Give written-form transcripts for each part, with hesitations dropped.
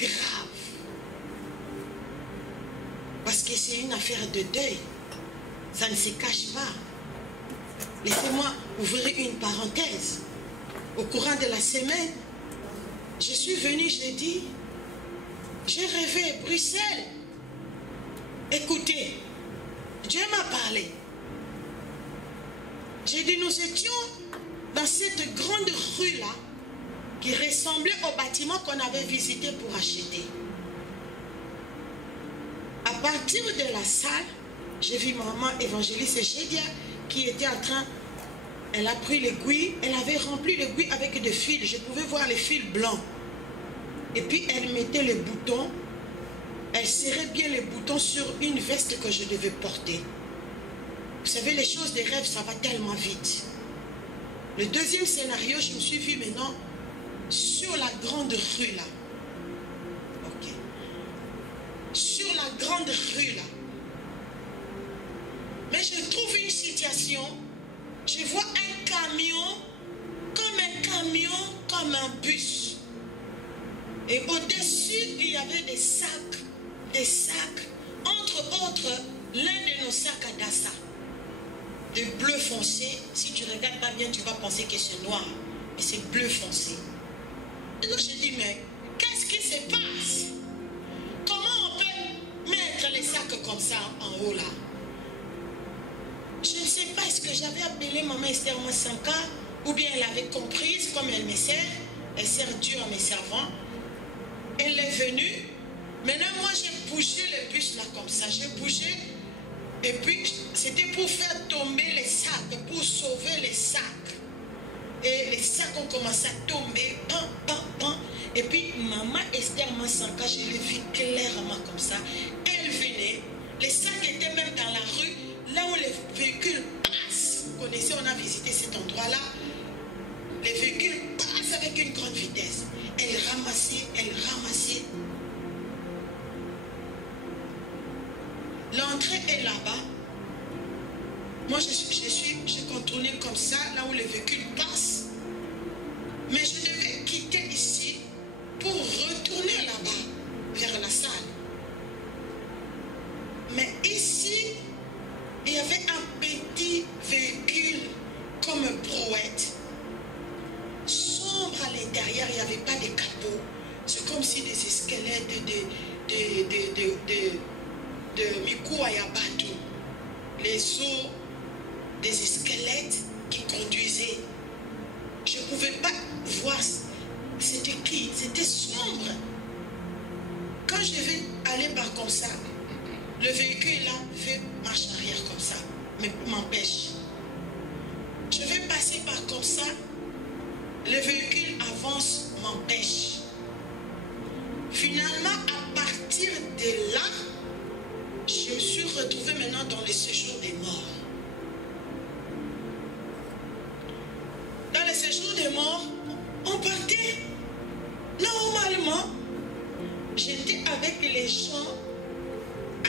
grave. Parce que c'est une affaire de deuil. Ça ne se cache pas. Laissez-moi ouvrir une parenthèse. Au courant de la semaine, je suis venue, j'ai dit, j'ai rêvé Bruxelles. Écoutez, Dieu m'a parlé. J'ai dit, nous étions dans cette grande rue-là qui ressemblait au bâtiment qu'on avait visité pour acheter. À partir de la salle, j'ai vu maman évangéliste Gédia qui était en train, elle a pris l'aiguille, elle avait rempli l'aiguille avec des fils, je pouvais voir les fils blancs. Et puis elle mettait les boutons, elle serrait bien les boutons sur une veste que je devais porter. Vous savez, les choses des rêves, ça va tellement vite. Le deuxième scénario, je me suis vue maintenant sur la grande rue là. Ok. Sur la grande rue là. Mais je trouve une situation, je vois un camion, comme un bus. Et au-dessus, il y avait des sacs, entre autres, l'un de nos sacs à Dassa. De bleu foncé, si tu ne regardes pas bien, tu vas penser que c'est noir, mais c'est bleu foncé. Et donc je dis, mais qu'est-ce qui se passe? Comment on peut mettre les sacs comme ça en haut là? Je ne sais pas, est-ce que j'avais appelé maman Esther Massanka, ou bien elle avait comprise, comme elle me sert, elle sert Dieu en me servant. Elle est venue. Maintenant, moi, j'ai bougé le bus là comme ça. J'ai bougé. Et puis, c'était pour faire tomber les sacs, pour sauver les sacs. Et les sacs ont commencé à tomber. Pan, pan, pan. Et puis, maman Esther Massanka, je l'ai vu clairement comme ça. Elle venait. Les sacs étaient même dans la rue, là où les véhicules passent. Vous connaissez, on a visité cet endroit-là. Les véhicules passent avec une grande vitesse. Elle ramassait, elle ramassait. L'entrée est là-bas. Moi, j'ai contourné comme ça, là où les véhicules passent. Mais je devais quitter ici pour retourner là-bas, vers la salle. Mais ici, il y avait un petit véhicule comme une brouette. Sombre à l'intérieur, il n'y avait pas de capot. C'est comme si des squelettes de Mikuayabatu, les os des squelettes qui conduisaient. Je ne pouvais pas voir c'était qui, c'était sombre. Quand je devais aller par comme ça, le véhicule là fait marche arrière comme ça, mais m'empêche. Je vais passer par comme ça, le véhicule avance, m'empêche. Finalement, à partir de là, je me suis retrouvée maintenant dans le séjour des morts. Dans le séjour des morts, on partait normalement. J'étais avec les gens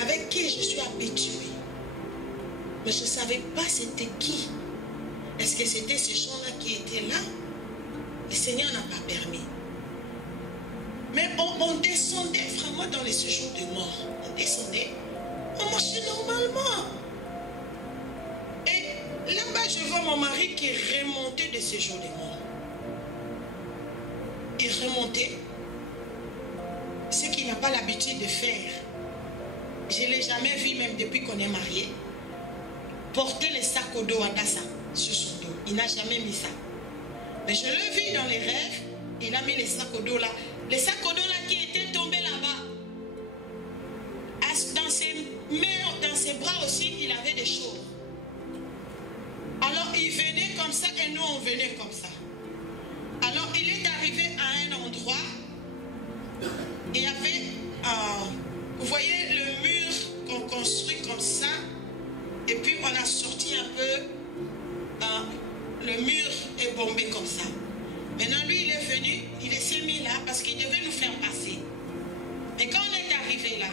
avec qui je suis habituée. Mais je ne savais pas c'était qui. Est-ce que c'était ces gens-là qui étaient là? Le Seigneur n'a pas permis. Mais on descendait vraiment dans les séjours de mort. On descendait, on marchait normalement. Et là-bas, je vois mon mari qui remontait de séjours de mort. Il remontait. Ce qu'il n'a pas l'habitude de faire. Je ne l'ai jamais vu, même depuis qu'on est mariés. Porter les sacs au dos à Dassa sur son dos. Il n'a jamais mis ça. Mais je l'ai vu dans les rêves. Il a mis les sacs au dos là. Les sacs au dos là qui étaient tombés là-bas. Dans ses mains, dans ses bras aussi, il avait des choses. Alors il venait comme ça et nous on venait comme ça. Alors il est arrivé à un endroit. Il y avait, vous voyez le mur qu'on construit comme ça. Et puis on a sorti un peu, le mur est bombé comme ça. Maintenant lui il est venu, il s'est mis là parce qu'il devait nous faire passer. Et quand on est arrivé là,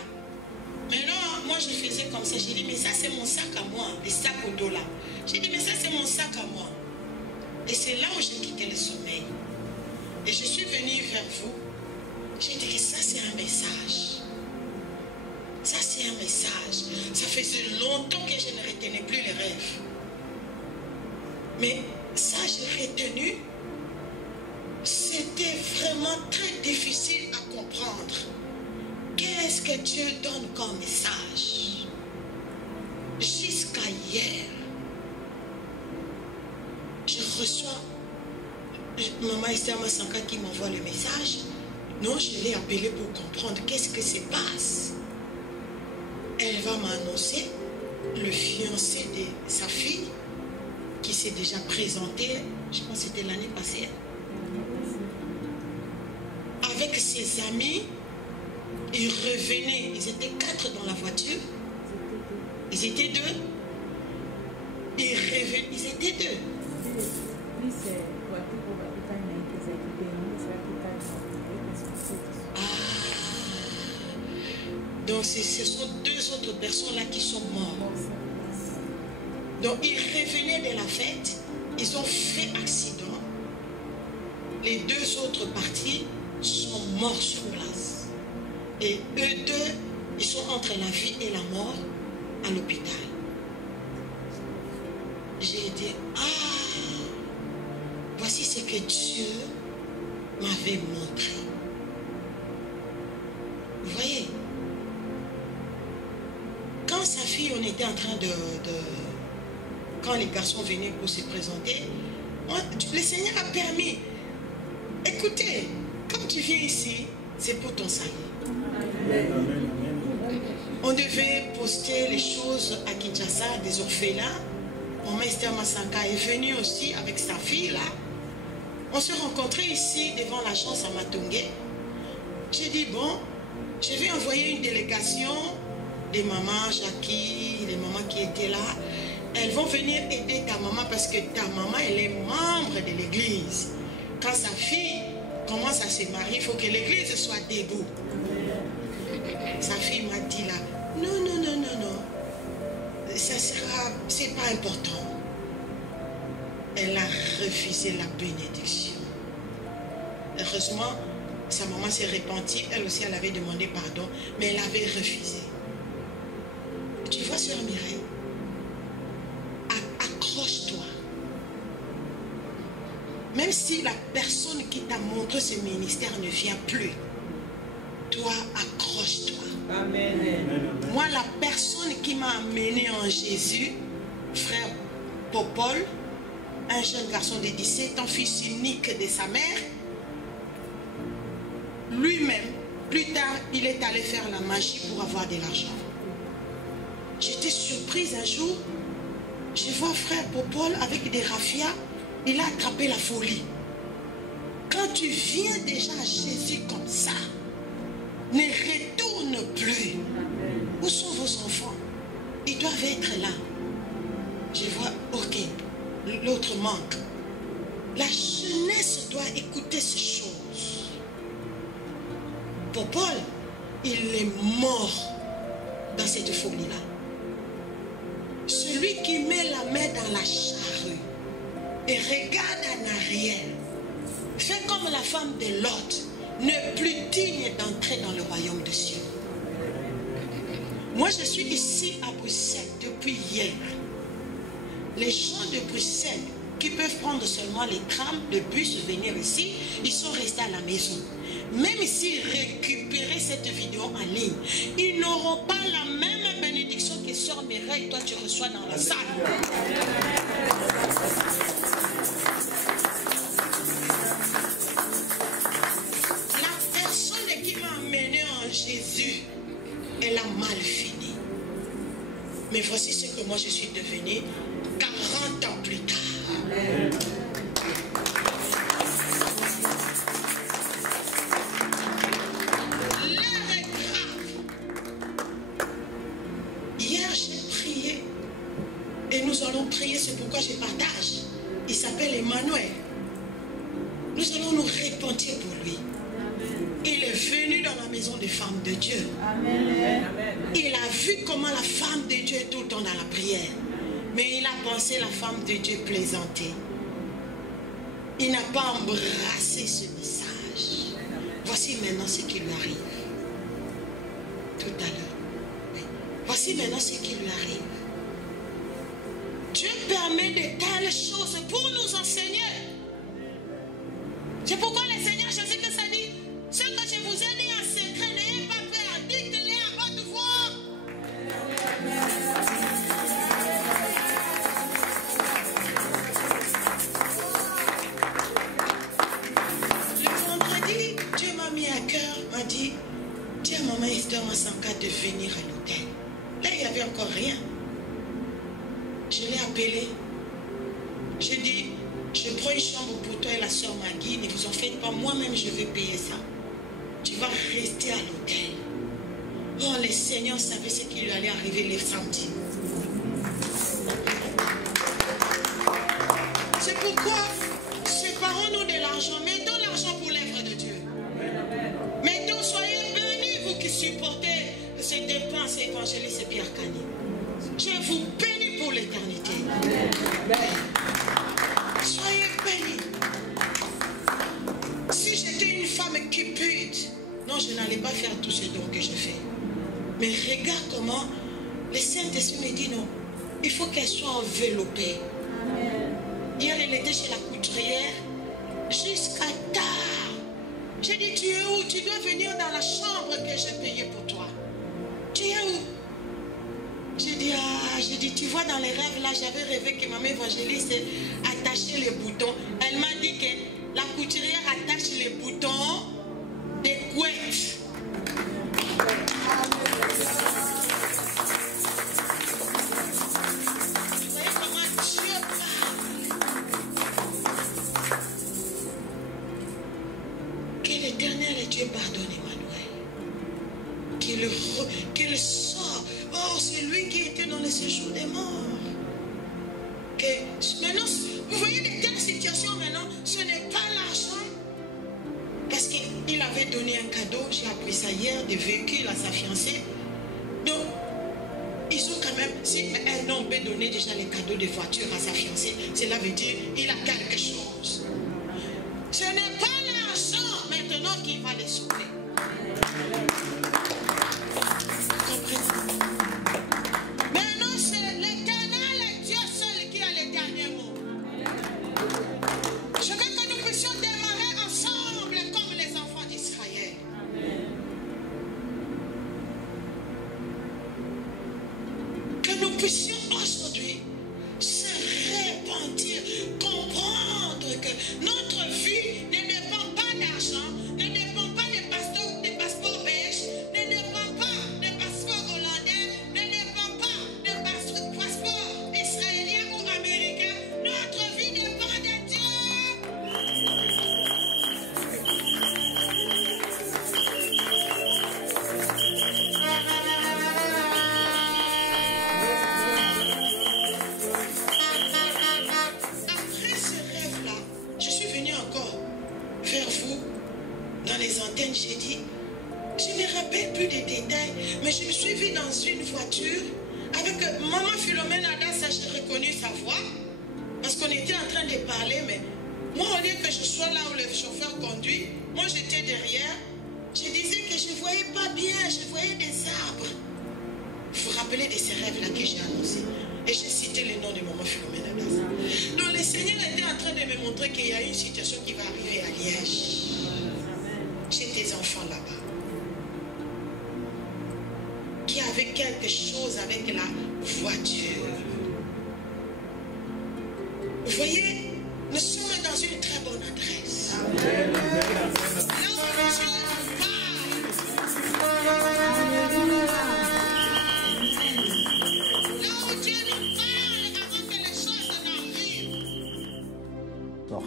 maintenant moi je faisais comme ça, j'ai dit mais ça c'est mon sac à moi, les sacs au dos là. J'ai dit mais ça c'est mon sac à moi. Et c'est là où j'ai quitté le sommeil. Et je suis venue vers vous. J'ai dit que ça c'est un message. Ça, c'est un message. Ça faisait longtemps que je ne retenais plus les rêves. Mais ça, j'ai retenu. C'était vraiment très difficile à comprendre. Qu'est-ce que Dieu donne comme message? Jusqu'à hier, je reçois Maman Esther Massanka qui m'envoie le message. Non, je l'ai appelée pour comprendre qu'est-ce que se passe. Elle va m'annoncer le fiancé de sa fille qui s'est déjà présenté, je pense que c'était l'année passée. Avec ses amis, ils revenaient, ils étaient 4 dans la voiture. Ils étaient 2. Ils revenaient, ils étaient 2. Donc ce sont 2 autres personnes là qui sont mortes. Donc ils revenaient de la fête, ils ont fait accident. Les 2 autres parties sont morts sur place. Et eux 2, ils sont entre la vie et la mort à l'hôpital. J'ai dit, voici ce que Dieu m'avait montré. Vous voyez, quand sa fille, on était en train quand les garçons venaient pour se présenter, le Seigneur a permis. Écoutez, quand tu viens ici, c'est pour ton salut. On devait poster les choses à Kinshasa, des orphelins. Maman Esther Massanka est venue aussi avec sa fille là. On s'est rencontrés ici devant l'agence à Matongé. J'ai dit, bon, je vais envoyer une délégation des mamans, Jackie, les mamans qui étaient là. Elles vont venir aider ta maman parce que ta maman, elle est membre de l'église. Quand sa fille commence à se marier, il faut que l'église soit debout. Sa fille m'a dit là, non, non, non, non, non. Ça sera, c'est pas important. Elle a refusé la bénédiction. Heureusement, sa maman s'est repentie. Elle aussi, elle avait demandé pardon, mais elle avait refusé. Tu vois, sœur Mireille, accroche-toi. Même si la personne qui t'a montré ce ministère ne vient plus, toi, accroche-toi. Amen. Moi, la personne qui m'a amené en Jésus, frère Popol, un jeune garçon de 17 ans, fils unique de sa mère, lui-même, plus tard, il est allé faire la magie pour avoir de l'argent. J'étais surprise un jour, je vois frère Popol avec des raffias, il a attrapé la folie. Quand tu viens déjà à Jésus comme ça, ne retourne plus. Où sont vos enfants? Ils doivent être là. Je vois, ok, l'autre manque. La jeunesse doit écouter ces choses. Popol, il est mort dans cette folie-là. Celui qui met la main dans la charrue et regarde en arrière, fait comme la femme de Lot, n'est plus digne d'entrer dans le royaume des cieux. Moi, je suis ici à Bruxelles depuis hier. Les gens de Bruxelles qui peuvent prendre seulement les trams, le bus, venir ici, ils sont restés à la maison. Même s'ils récupéraient cette vidéo en ligne, ils n'auront pas la même bénédiction que Sœur Mireille, toi tu reçois dans la salle. La personne qui m'a amené en Jésus, elle a mal fini. Mais voici ce que moi je suis devenue 40 ans plus tard. Amen. L'heure est grave. Hier j'ai prié et nous allons prier, c'est pourquoi je partage. Il s'appelle Emmanuel. Nous allons nous repentir pour lui. Il est venu dans la maison des femmes de Dieu. Amen. Il a vu comment la femme de Dieu est tout le temps dans la prière. Mais il a pensé la femme de Dieu plaisanter. Il n'a pas embrassé ce message. Voici maintenant ce qui lui arrive. voici maintenant ce qui lui arrive. Dieu permet de telles choses pour nous enseigner. C'est pourquoi le Seigneur Jésus-Christ a dit, ce que je vous ai dit en secret, n'ayez pas peur, dites-le à haute voix. Le vendredi, Dieu m'a mis à cœur, m'a dit, dis à maman Esther Masanka de venir à l'hôtel. Là, il n'y avait encore rien. Je l'ai appelé. J'ai dit, je prends une chambre pour toi et la soeur Magui. Ne vous en faites pas, moi-même je vais payer ça. Tu vas rester à l'hôtel. Oh, le Seigneur savait ce qui lui allait arriver les samedis. C'est pourquoi séparons-nous de l'argent. Mettons l'argent pour l'œuvre de Dieu. Mettons, soyez bénis, vous qui supportez ces dépenses évangélistes Pierre Cani. Je vous bénis pour l'éternité. Soyez bénis. Si j'étais une femme cupide, non, je n'allais pas faire tout ce dons que je fais. Mais regarde comment le Saint-Esprit me dit non. Il faut qu'elle soit enveloppée. Hier, elle était chez la couturière jusqu'à tard. J'ai dit, tu es où? Tu dois venir dans la chambre que j'ai payée pour toi. Tu es où? J'ai dit, tu vois, dans les rêves là, j'avais rêvé que maman évangéliste attachait les boutons. Elle m'a dit que la couturière attache les boutons des couettes. Vous voyez comment Dieu parle. Que l'Éternel Dieu pardonne Emmanuel. Qu'il sort. Oh, c'est lui qui était dans le séjour des morts. Maintenant, vous voyez de telles situations maintenant, ce n'est pas l'argent. Parce qu'il avait donné un cadeau, j'ai appris ça hier, de véhicule à sa fiancée. Donc, ils ont quand même, si un homme peut donner déjà les cadeaux de voiture à sa fiancée, cela veut dire qu'il a quelque chose. Ce n'est pas l'argent maintenant qui va les sauver.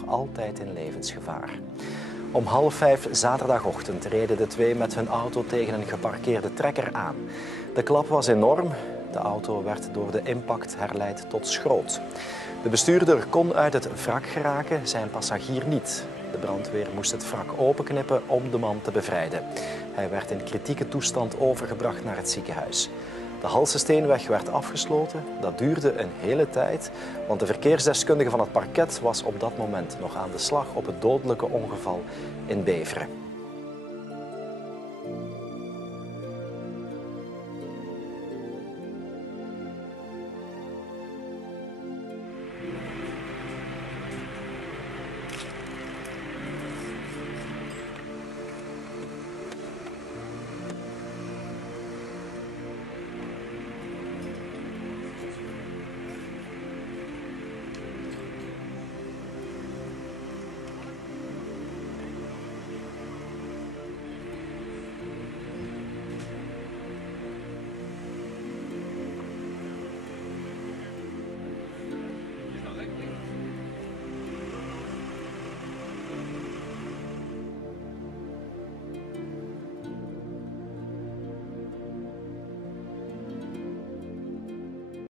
Altijd in levensgevaar. Om 4:30 zaterdagochtend reden de twee met hun auto tegen een geparkeerde trekker aan. De klap was enorm. De auto werd door de impact herleid tot schroot. De bestuurder kon uit het wrak geraken, zijn passagier niet. De brandweer moest het wrak openknippen om de man te bevrijden. Hij werd in kritieke toestand overgebracht naar het ziekenhuis. De Halsesteenweg werd afgesloten. Dat duurde een hele tijd, want de verkeersdeskundige van het parket was op dat moment nog aan de slag op het dodelijke ongeval in Beveren.